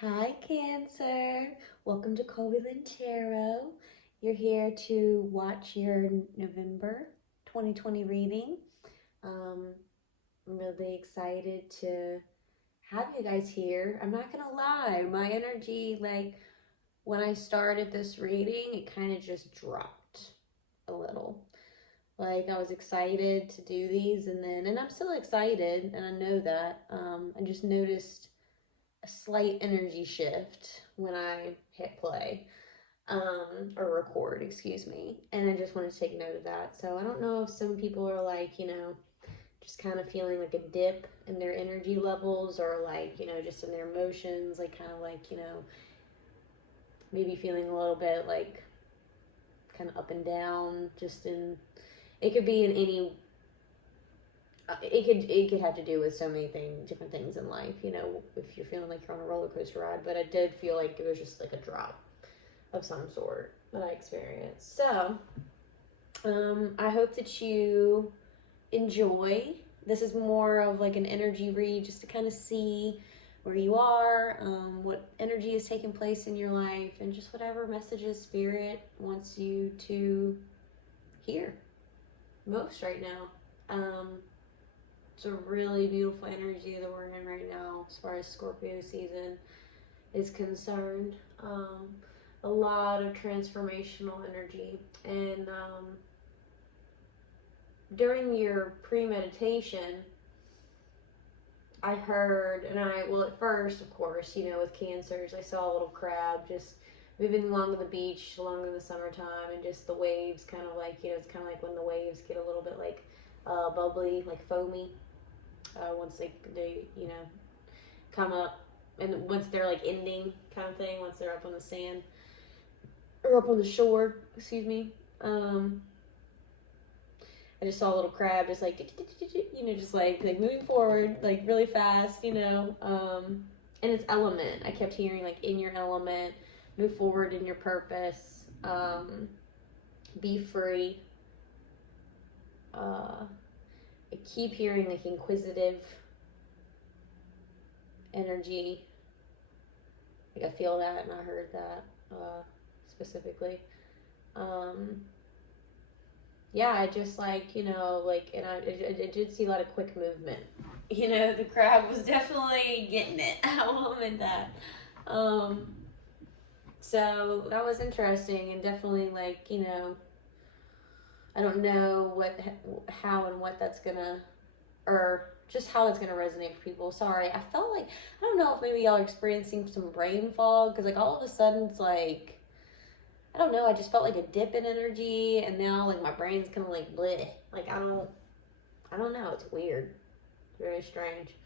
Hi, Cancer. Welcome to ColbeeLynnTarot. You're here to watch your November 2020 reading. I'm really excited to have you guys here. I'm not gonna lie, my energy, when I started this reading, it kind of just dropped a little. I was excited to do these, and I'm still excited, and I know that. I just noticed a slight energy shift when I hit play, or record, excuse me. And I just wanted to take note of that. So I don't know if some people are just kind of feeling like a dip in their energy levels, or just in their emotions, maybe feeling a little bit kind of up and down, it could be in any it could have to do with so many different things in life, if you're feeling like you're on a roller coaster ride. But I did feel like it was just like a drop of some sort that I experienced. So I hope that you enjoy. This is more of like an energy read, just to kind of see where you are, what energy is taking place in your life, and just whatever messages Spirit wants you to hear most right now. It's a really beautiful energy that we're in right now as far as Scorpio season is concerned. A lot of transformational energy. And during your pre-meditation, I heard, at first, of course, with Cancers, I saw a little crab just moving along the beach along in the summertime, and just the waves kind of it's kind of like when the waves get a little bit bubbly, like foamy. Once they come up, and once they're ending kind of thing, once they're up on the sand or up on the shore, excuse me. I just saw a little crab just moving forward really fast, and its element. I kept hearing in your element, move forward in your purpose, be free. I keep hearing inquisitive energy. I feel that, and I heard that specifically. Yeah, I just and I did see a lot of quick movement. The crab was definitely getting it. I'll admit that. So that was interesting, and definitely I don't know how and what that's gonna, or just how that's gonna resonate for people. Sorry, I felt I don't know if maybe y'all are experiencing some brain fog, because all of a sudden it's I don't know, I just felt a dip in energy, and now my brain's kind of bleh. I don't know, it's weird, very strange.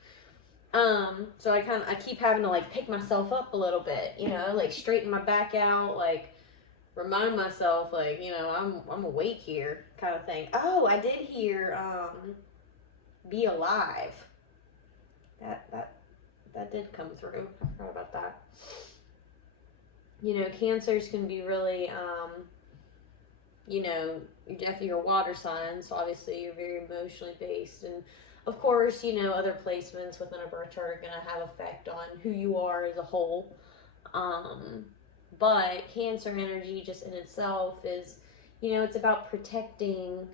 So I keep having to pick myself up a little bit, straighten my back out, remind myself, I'm awake here, kind of thing. Oh, I did hear, be alive. That did come through. I forgot about that. Cancers can be really, you're definitely your water sign, so obviously you're very emotionally based, and of course, other placements within a birth chart are going to have effect on who you are as a whole. But Cancer energy just in itself is, it's about protecting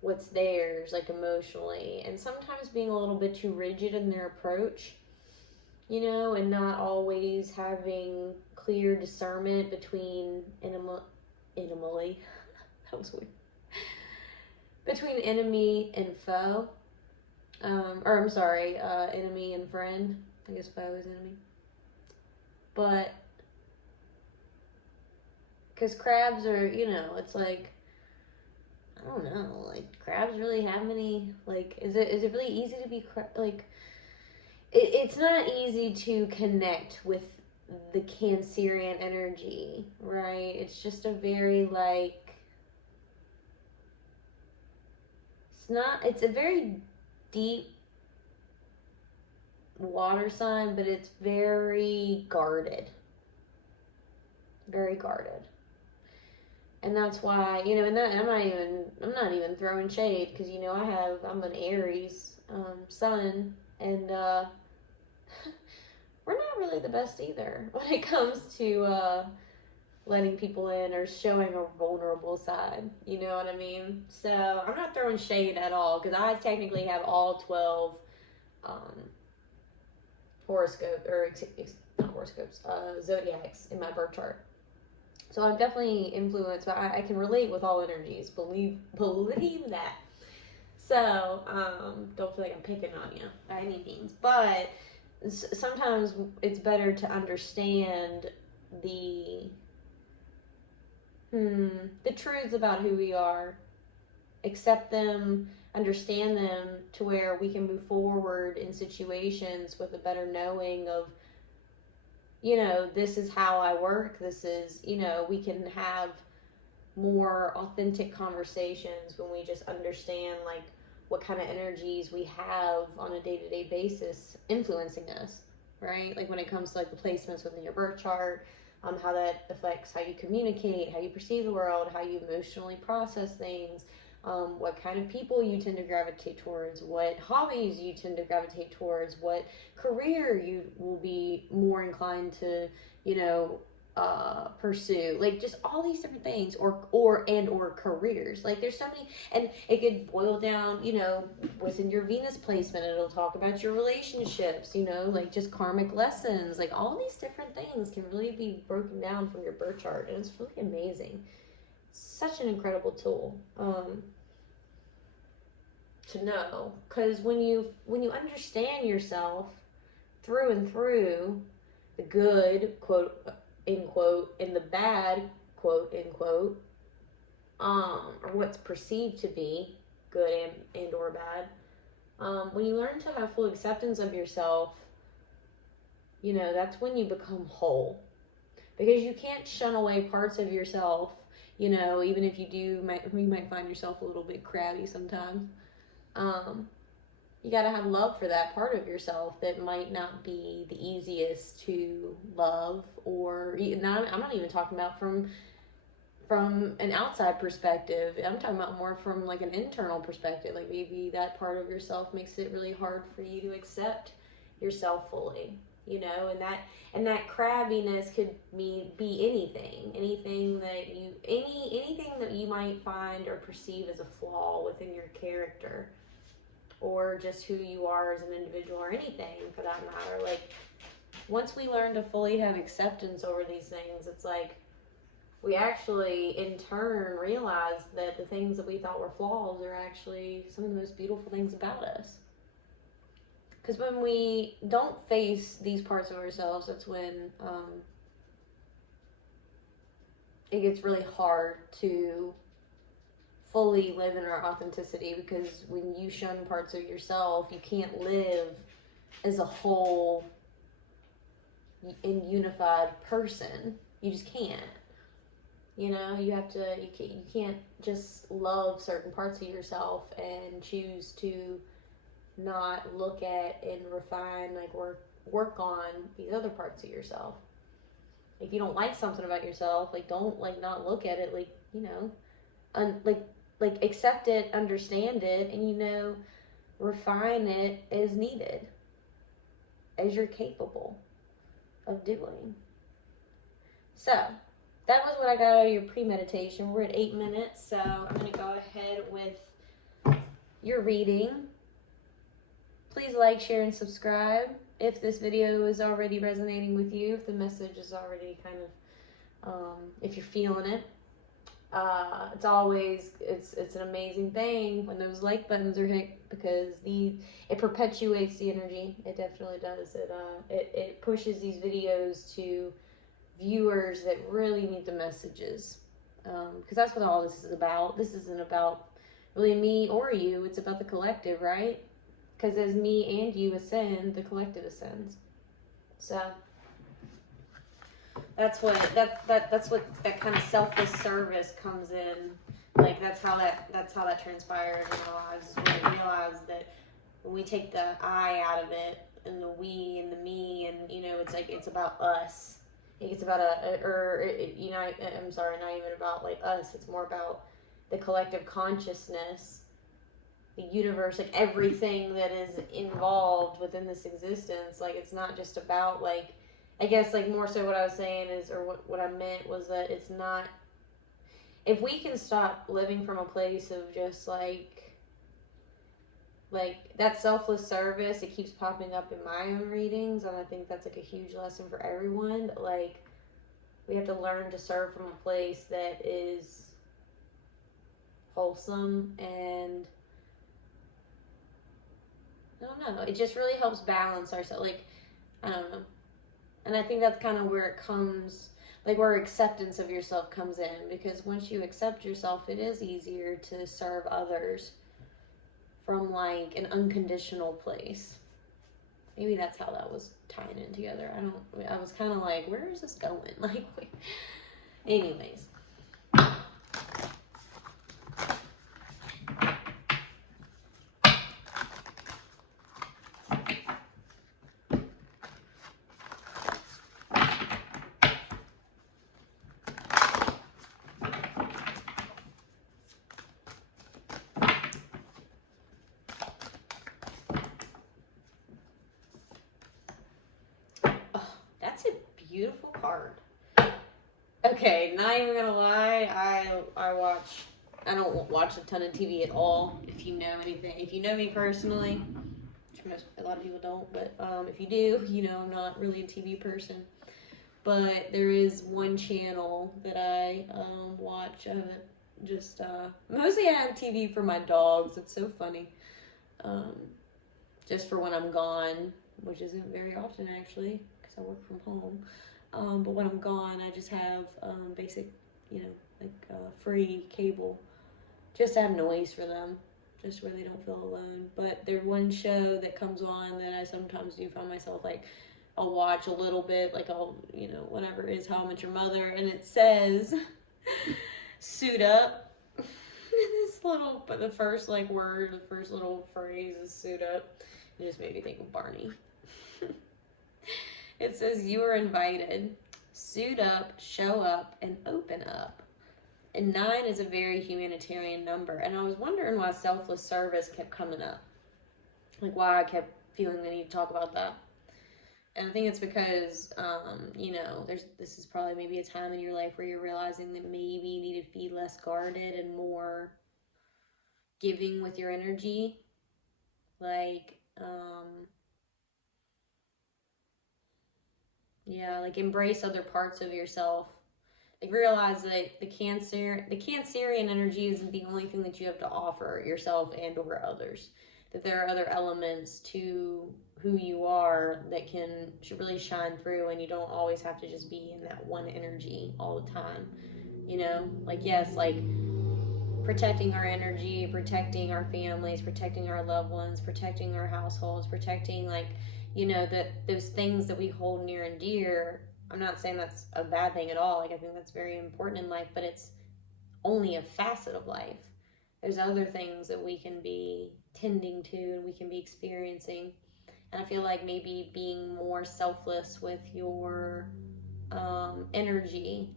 what's theirs, emotionally, and sometimes being a little bit too rigid in their approach, and not always having clear discernment between enemy that was weird, between enemy and foe, or I'm sorry, enemy and friend. I guess foe is enemy, but because crabs are, it's I don't know, crabs really have many, is it really easy to be it's not easy to connect with the Cancerian energy, right? It's just a very it's a very deep water sign, but it's very guarded. Very guarded. And that's why, and I'm not even throwing shade, because I'm an Aries sun, and we're not really the best either when it comes to letting people in or showing a vulnerable side. You know what I mean? So I'm not throwing shade at all, because I technically have all 12 horoscope, or not horoscopes, zodiacs in my birth chart. So I'm definitely influenced, but I can relate with all energies. Believe that. So don't feel like I'm picking on you by any means, but sometimes it's better to understand the truths about who we are, accept them, understand them, to where we can move forward in situations with a better knowing of, you know, this is how I work. This is, you know, we can have more authentic conversations when we just understand, like, what kind of energies we have on a day-to-day basis influencing us, right? Like when it comes to like the placements within your birth chart, how that affects how you communicate, how you perceive the world, how you emotionally process things, what kind of people you tend to gravitate towards, what hobbies you tend to gravitate towards, what career you will be more inclined to, you know, pursue, like just all these different things, or careers. Like there's so many, and it could boil down, you know, within your Venus placement, it'll talk about your relationships, you know, like just karmic lessons, like all these different things can really be broken down from your birth chart, and it's really amazing. It's such an incredible tool to know, because when you understand yourself through and through, the good, quote unquote, and the bad, quote unquote, or what's perceived to be good and or bad, when you learn to have full acceptance of yourself, you know, that's when you become whole, because you can't shun away parts of yourself, you know, even if you do, you might find yourself a little bit crabby sometimes. You gotta have love for that part of yourself that might not be the easiest to love, or not. I'm not even talking about from an outside perspective. I'm talking about more from like an internal perspective. Like maybe that part of yourself makes it really hard for you to accept yourself fully, you know, and that crabbiness could be anything that you might find or perceive as a flaw within your character, or just who you are as an individual, or anything for that matter. Like once we learn to fully have acceptance over these things, it's like we actually in turn realize that the things that we thought were flaws are actually some of the most beautiful things about us. Because when we don't face these parts of ourselves, that's when it gets really hard to fully live in our authenticity, because when you shun parts of yourself, you can't live as a whole and unified person. You just can't. You know, you can't just love certain parts of yourself and choose to not look at and refine, like work on these other parts of yourself. If you don't like something about yourself, like don't like not look at it, like, you know, like accept it, understand it, and, you know, refine it as needed, as you're capable of doing. So that was what I got out of your pre-meditation. We're at 8 minutes, so I'm going to go ahead with your reading. Please like, share, and subscribe if this video is already resonating with you, if the message is already kind of, if you're feeling it. It's an amazing thing when those like buttons are hit, because it perpetuates the energy. It definitely does. It pushes these videos to viewers that really need the messages, because that's what all this is about. This isn't about really me or you. It's about the collective, right? Because as me and you ascend, the collective ascends. So that's what that kind of selfless service comes in. Like that's how that transpires in our lives, is when we realize that when we take the I out of it, and the we and the me, and, you know, it's like it's about us. It's about I'm sorry, not even about like us. It's more about the collective consciousness, the universe, like everything that is involved within this existence. Like it's not just about like I guess like more so what I was saying is, or what I meant was that it's not, if we can stop living from a place of just like that selfless service, it keeps popping up in my own readings, and I think that's like a huge lesson for everyone. But like we have to learn to serve from a place that is wholesome, and I don't know, it just really helps balance ourselves. Like I don't know, and I think that's kind of where it comes, like where acceptance of yourself comes in, because once you accept yourself, it is easier to serve others from like an unconditional place. Maybe that's how that was tying in together. I was kind of like, where is this going? Like, anyways. Oh, that's a beautiful card. Okay, not even gonna lie, I don't watch a ton of TV at all. If you know anything, if you know me personally, which a lot of people don't, but if you do, you know I'm not really a TV person. But there is one channel that I watch. Just mostly I have TV for my dogs. It's so funny. Um, just for when I'm gone, which isn't very often actually, because I work from home. But when I'm gone, I just have basic, free cable, just to have noise for them, just where they don't feel alone. But there's one show that comes on that I sometimes do find myself like, I'll watch a little bit, like I'll, whenever it is How I Met Your Mother, and it says, suit up. But the first like word, the first little phrase is suit up. It just made me think of Barney. It says, you are invited. Suit up, show up, and open up. And 9 is a very humanitarian number. And I was wondering why selfless service kept coming up. Like why I kept feeling the need to talk about that. And I think it's because, this is probably maybe a time in your life where you're realizing that maybe you need to be less guarded and more giving with your energy. Like, like embrace other parts of yourself. Like realize that the Cancerian energy isn't the only thing that you have to offer yourself and or others. That there are other elements to who you are that should really shine through, and you don't always have to just be in that one energy all the time. Like yes, like protecting our energy, protecting our families, protecting our loved ones, protecting our households, protecting that those things that we hold near and dear. I'm not saying that's a bad thing at all. Like I think that's very important in life, but it's only a facet of life. There's other things that we can be tending to and we can be experiencing. And I feel like maybe being more selfless with your energy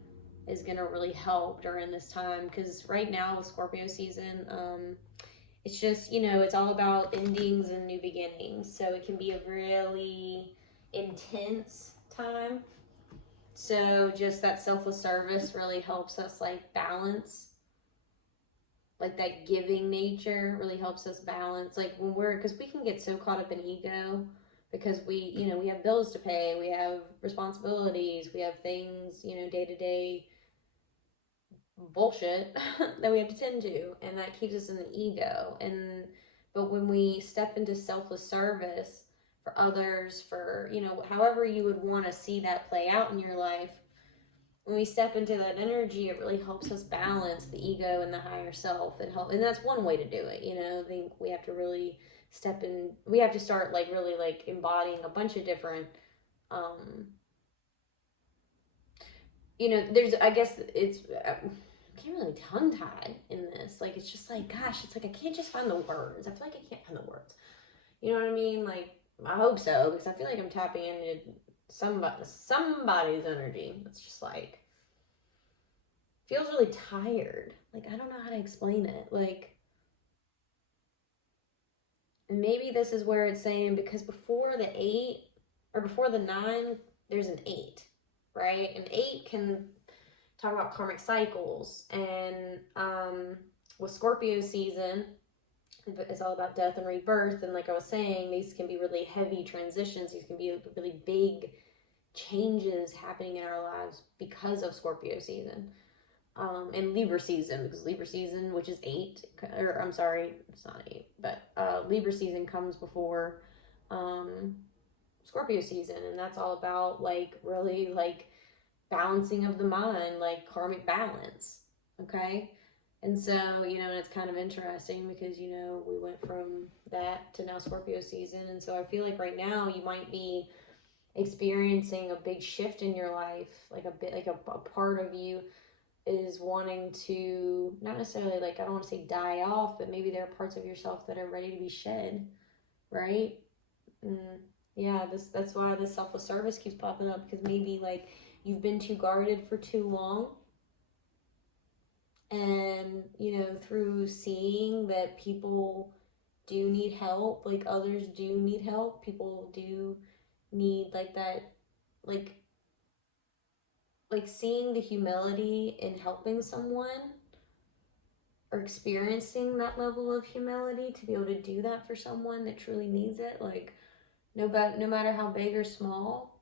is going to really help during this time, because right now with Scorpio season, it's just, it's all about endings and new beginnings. So it can be a really intense time. So just that selfless service really helps us like balance, like that giving nature really helps us balance. Like because we can get so caught up in ego, because we have bills to pay, we have responsibilities, we have things, day to day bullshit that we have to tend to, and that keeps us in the ego. But when we step into selfless service for others, for however you would want to see that play out in your life, when we step into that energy, it really helps us balance the ego and the higher self, and that's one way to do it. I think we have to really we have to start like really like embodying a bunch of different there's, I guess it's, I can't really tongue tied in this. Like, it's just like, gosh, it's like I can't just find the words. I feel like I can't find the words. You know what I mean? Like, I hope so, because I feel like I'm tapping into somebody's energy. It's just like, feels really tired. Like, I don't know how to explain it. Like, and maybe this is where it's saying, because before the 8 or before the 9, there's an 8, right? An 8 can talk about karmic cycles. And with Scorpio season, it's all about death and rebirth. And like I was saying, these can be really heavy transitions. These can be really big changes happening in our lives because of Scorpio season. And Libra season, because Libra season, which is 8, or I'm sorry, it's not 8, but Libra season comes before Scorpio season, and that's all about like really like balancing of the mind, like karmic balance. Okay. And so, you know, and it's kind of interesting because, you know, we went from that to now Scorpio season. And so I feel like right now you might be experiencing a big shift in your life, like a bit, like a part of you is wanting to, not necessarily like, I don't want to say die off, but maybe there are parts of yourself that are ready to be shed, right? And yeah, that's why the selfless service keeps popping up, because maybe like you've been too guarded for too long. And, you know, through seeing that people do need help, like others do need help, people do need like that, like seeing the humility in helping someone, or experiencing that level of humility to be able to do that for someone that truly needs it. Like no matter how big or small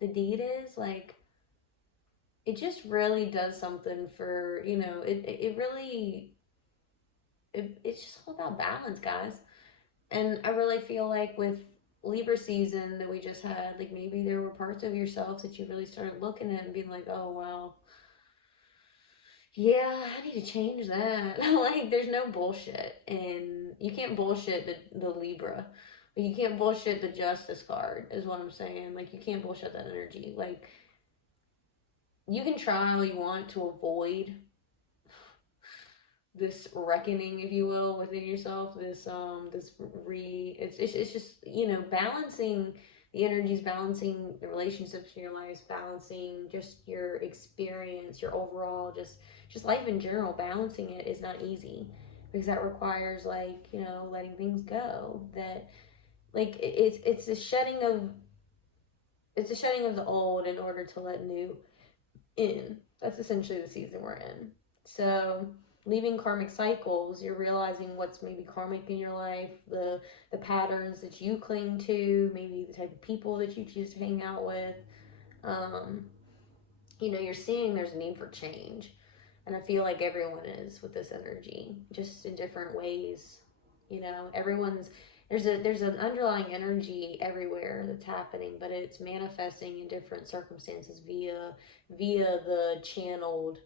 the deed is, like it just really does something for, you know, it really, it's just all about balance, guys. And I really feel like with Libra season that we just had, like maybe there were parts of yourself that you really started looking at and being like, oh well, yeah, I need to change that. Like there's no bullshit, and you can't bullshit the Libra. Like, you can't bullshit the Justice card is what I'm saying. Like you can't bullshit that energy. Like you can try all you want to avoid this reckoning, if you will, within yourself. It's just, you know, balancing the energies, balancing the relationships in your life, balancing just your experience, your overall just life in general. Balancing it is not easy, because that requires, like, you know, letting things go. That like it's a shedding of the old in order to let new in. That's essentially the season we're in. So leaving karmic cycles, you're realizing what's maybe karmic in your life, the patterns that you cling to, maybe the type of people that you choose to hang out with. Um, you know, you're seeing there's a need for change. And I feel like everyone is with this energy, just in different ways. You know, everyone's there's an underlying energy everywhere that's happening, but it's manifesting in different circumstances via the channeled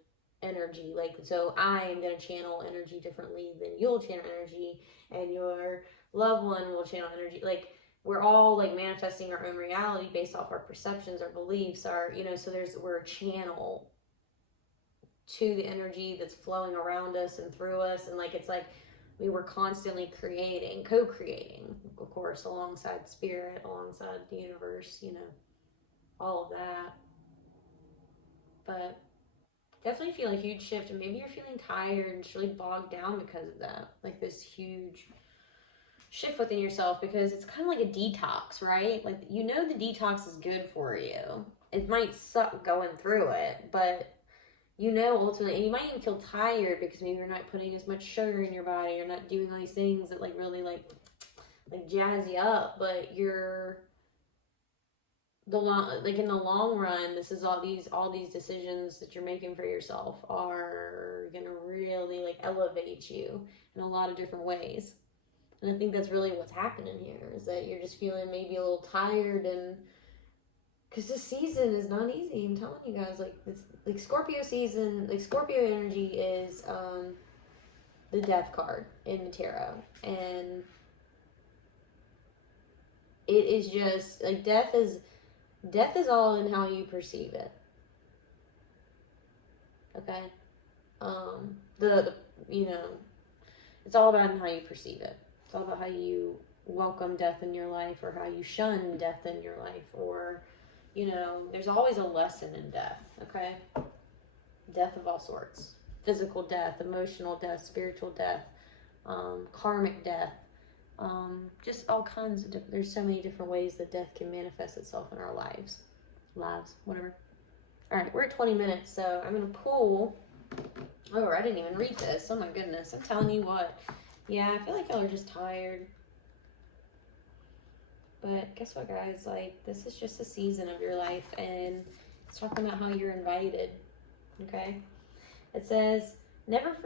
energy. Like, so I am going to channel energy differently than you'll channel energy, and your loved one will channel energy. Like, we're all like manifesting our own reality based off our perceptions, our beliefs, our, you know, so we're a channel to the energy that's flowing around us and through us. And like, it's like we were constantly creating, co-creating, of course, alongside spirit, alongside the universe, you know, all of that. But definitely feel a huge shift, and maybe you're feeling tired and just really bogged down because of that, like this huge shift within yourself, because it's kind of like a detox, right? Like, you know, the detox is good for you. It might suck going through it, but you know, ultimately, and you might even feel tired because maybe you're not putting as much sugar in your body, you're not doing all these things that like really like jazz you up, but you're like in the long run, this is all these decisions that you're making for yourself are gonna really like elevate you in a lot of different ways. And I think that's really what's happening here, is that you're just feeling maybe a little tired, and because this season is not easy. I'm telling you guys, like it's like Scorpio season, like Scorpio energy is the death card in the tarot, and it is just like death is all in how you perceive it. Okay, the you know, it's all about how you perceive it. It's all about how you welcome death in your life, or how you shun death in your life, or, you know, there's always a lesson in death, okay? Death of all sorts. Physical death, emotional death, spiritual death, karmic death, just all kinds of different, there's so many different ways that death can manifest itself in our lives. lives, whatever. All right, we're at 20 minutes, so I'm going to pull. Oh, I didn't even read this. Oh my goodness. I'm telling you what. Yeah, I feel like y'all are just tired. But guess what, guys? Like, this is just a season of your life, and it's talking about how you're invited. Okay? It says,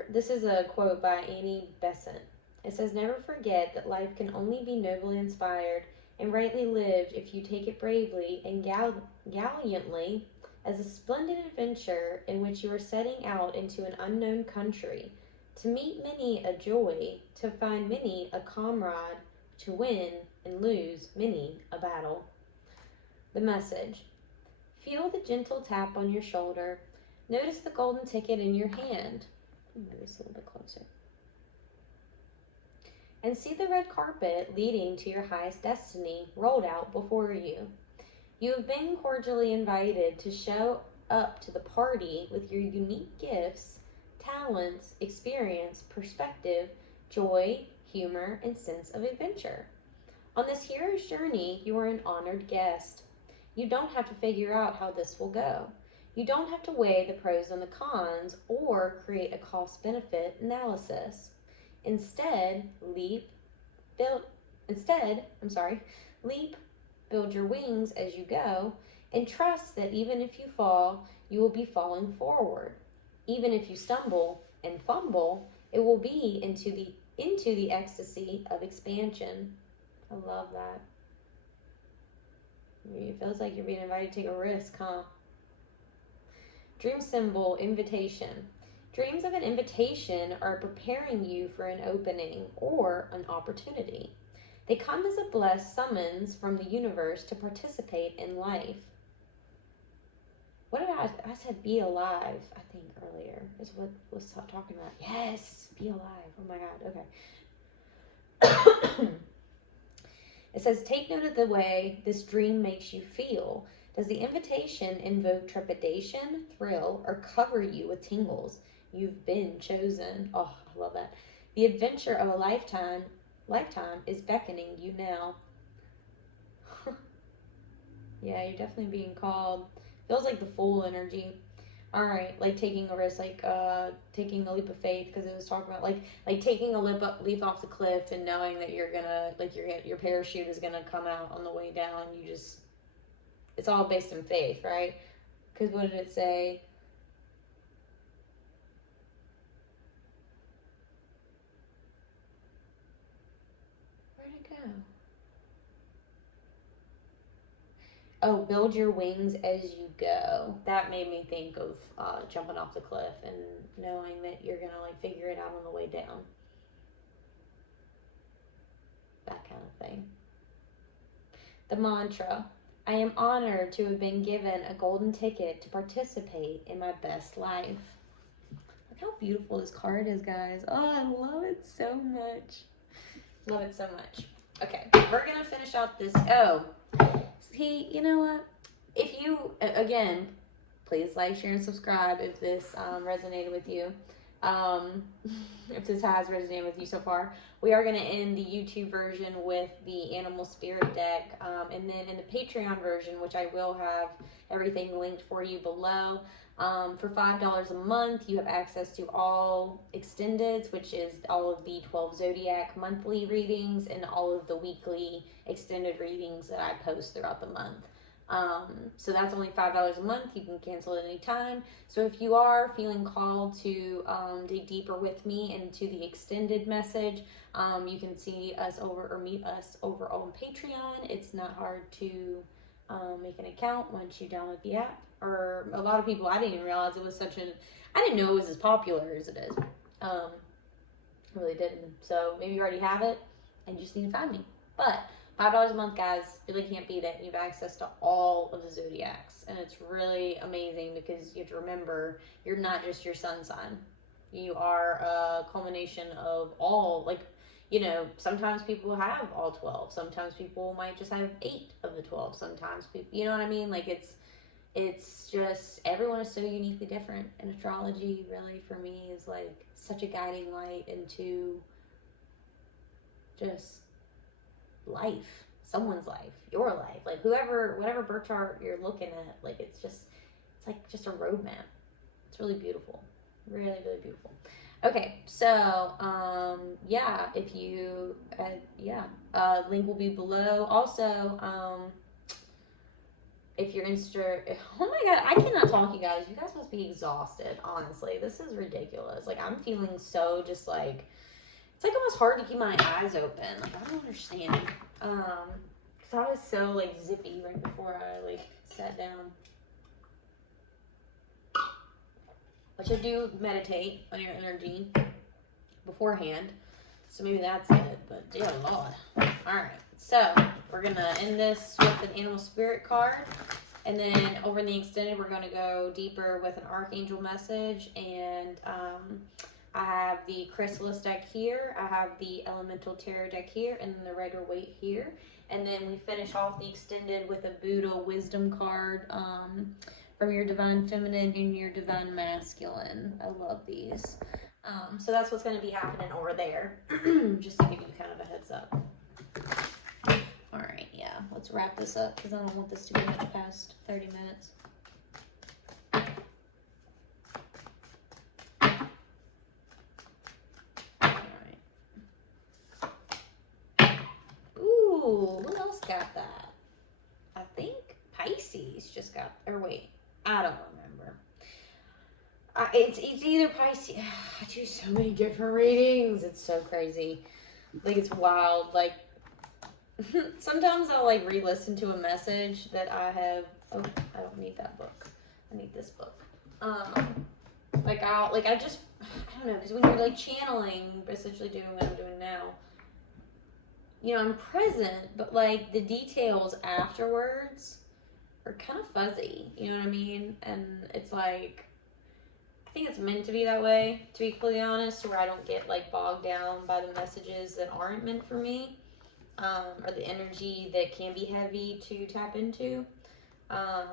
this is a quote by Annie Besant. It says, never forget that life can only be nobly inspired and rightly lived if you take it bravely and gallantly as a splendid adventure in which you are setting out into an unknown country, to meet many a joy, to find many a comrade, to win and lose many a battle. The message. Feel the gentle tap on your shoulder. Notice the golden ticket in your hand. Move this a little bit closer. And see the red carpet leading to your highest destiny rolled out before you. You have been cordially invited to show up to the party with your unique gifts, talents, experience, perspective, joy, humor, and sense of adventure. On this hero's journey, you are an honored guest. You don't have to figure out how this will go. You don't have to weigh the pros and the cons or create a cost-benefit analysis. Instead, leap, build your wings as you go, and trust that even if you fall, you will be falling forward. Even if you stumble and fumble, it will be into the ecstasy of expansion. I love that. It feels like you're being invited to take a risk, huh? Dream symbol, invitation. Dreams of an invitation are preparing you for an opening or an opportunity. They come as a blessed summons from the universe to participate in life. What did I said be alive, I think, earlier, is what was talking about. Yes, be alive. Oh my God, okay. It says, take note of the way this dream makes you feel. Does the invitation invoke trepidation, thrill, or cover you with tingles? You've been chosen. Oh, I love that. The adventure of a lifetime is beckoning you now. Yeah, you're definitely being called. Feels like the Fool energy. All right, like taking a risk, like taking a leap of faith, because it was talking about like taking a leap off the cliff and knowing that you're gonna your parachute is gonna come out on the way down. It's all based in faith, right? Because what did it say? Where'd it go? Oh, build your wings as you go. That made me think of jumping off the cliff and knowing that you're gonna figure it out on the way down. That kind of thing. The mantra. I am honored to have been given a golden ticket to participate in my best life. Look how beautiful this card is, guys. Oh, I love it so much. Love it so much. Okay, we're gonna finish out this. Oh, see, you know what? If you, again, please like, share, and subscribe if this resonated with you. If this has resonated with you so far. We are going to end the YouTube version with the Animal Spirit deck. And then in the Patreon version, which I will have everything linked for you below, for $5 a month, you have access to all extendeds, which is all of the 12 Zodiac monthly readings and all of the weekly extended readings that I post throughout the month. So that's only $5 a month. You can cancel at any time. So if you are feeling called to dig deeper with me into the extended message, you can see us or meet us over on Patreon. It's not hard to make an account once you download the app. Or a lot of people, I didn't even realize it was I didn't know it was as popular as it is. I really didn't. So maybe you already have it and you just need to find me. But $5 a month, guys, really can't beat it. You have access to all of the Zodiacs. And it's really amazing because you have to remember, you're not just your sun sign. You are a culmination of all, sometimes people have all 12. Sometimes people might just have 8 of the 12. Sometimes people, you know what I mean? It's just, everyone is so uniquely different. And astrology really, for me, is such a guiding light into just life. someone's life, your life, like whatever birth chart you're looking at, like it's like just a roadmap. It's really beautiful, really, really beautiful. Okay, so yeah, if you link will be below. Also, if you're interested, oh my god, I cannot talk, you guys. You guys must be exhausted. Honestly, this is ridiculous. Like I'm feeling so just like it's like almost hard to keep my eyes open. Like I don't understand. Cause I was so like zippy right before I like sat down. Which I do meditate on your energy beforehand. So maybe that's it, but dear Lord. Alright, so we're gonna end this with an animal spirit card. And then over in the extended, we're gonna go deeper with an archangel message. And I have the chrysalis deck here, I have the elemental tarot deck here, and then the Rider Waite here. And then we finish off the extended with a Buddha wisdom card from your divine feminine and your divine masculine. I love these. So that's what's going to be happening over there, just to give you kind of a heads up. All right, yeah, let's wrap this up because I don't want this to be much past 30 minutes. All right. Ooh, who else got that? I think Pisces just got, or wait, I don't remember. It's either Pisces. I do so many different readings. It's so crazy. Like, it's wild. Like, sometimes I'll, like, re-listen to a message that I have. Oh, I don't need that book. I need this book. I don't know, because when you're, like, channeling, essentially doing what I'm doing now, you know, I'm present, but, like, the details afterwards are kind of fuzzy. You know what I mean? And it's, like, I think it's meant to be that way, to be completely honest, where I don't get like bogged down by the messages that aren't meant for me, or the energy that can be heavy to tap into. I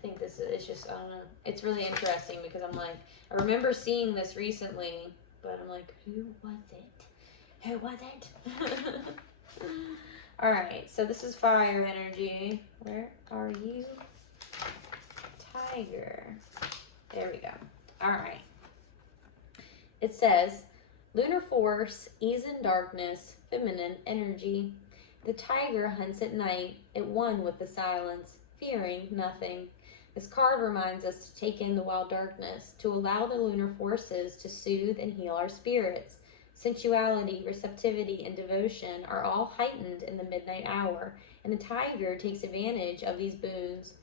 think this is just, I don't know, it's really interesting because I'm like, I remember seeing this recently, but I'm like, who was it? Who was it? All right, so this is fire energy. Where are you? Tiger. There we go. All right. It says, lunar force, ease in darkness, feminine energy. The tiger hunts at night, at one with the silence, fearing nothing. This card reminds us to take in the wild darkness, to allow the lunar forces to soothe and heal our spirits. Sensuality, receptivity, and devotion are all heightened in the midnight hour, and the tiger takes advantage of these boons.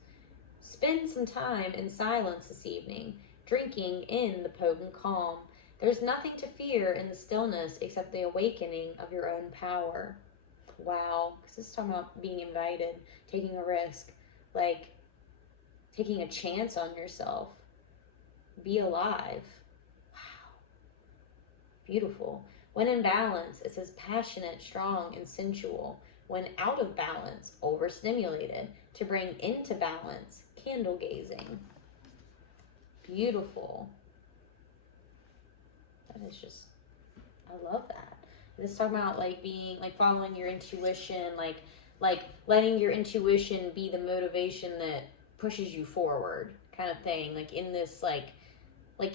Spend some time in silence this evening, drinking in the potent calm. There's nothing to fear in the stillness except the awakening of your own power. Wow, because this is talking about being invited, taking a risk, like taking a chance on yourself. Be alive. Wow. Beautiful. When in balance, it says passionate, strong, and sensual. When out of balance, overstimulated. To bring into balance, candle gazing. Beautiful. That is just, I love that. This is talking about like being, like following your intuition, like letting your intuition be the motivation that pushes you forward, kind of thing. Like in this, like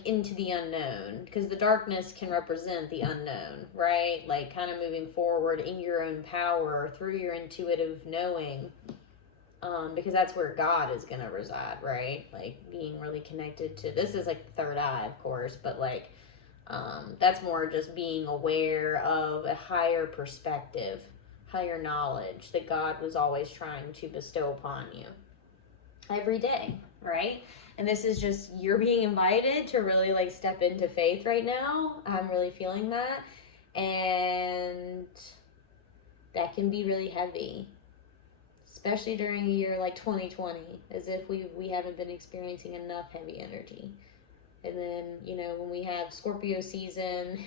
into the unknown, because the darkness can represent the unknown, right? Like kind of moving forward in your own power through your intuitive knowing. Because that's where God is going to reside, right? Like being really connected to, this is like the third eye, of course, but like, that's more just being aware of a higher perspective, higher knowledge that God was always trying to bestow upon you every day, right? And this is just, you're being invited to really like step into faith right now. I'm really feeling that. And that can be really heavy, especially during a year like 2020, as if we haven't been experiencing enough heavy energy. And then, you know, when we have Scorpio season,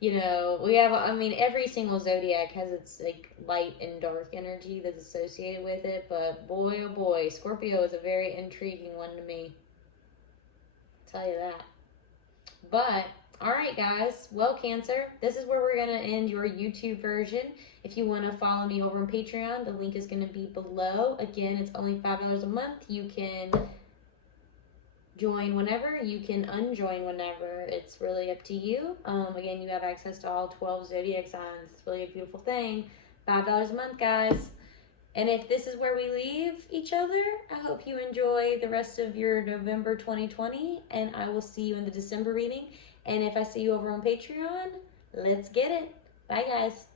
you know, we have, I mean, every single zodiac has its like light and dark energy that's associated with it. But boy, oh boy, Scorpio is a very intriguing one to me. I'll tell you that. But All right, guys. Well, Cancer, this is where we're going to end your YouTube version. If you want to follow me over on Patreon, the link is going to be below. Again, it's only $5 a month. You can join whenever, you can unjoin whenever. It's really up to you. Again, you have access to all 12 zodiac signs. It's really a beautiful thing. $5 a month, guys. And if this is where we leave each other, I hope you enjoy the rest of your November 2020, and I will see you in the December reading. And if I see you over on Patreon, let's get it. Bye, guys.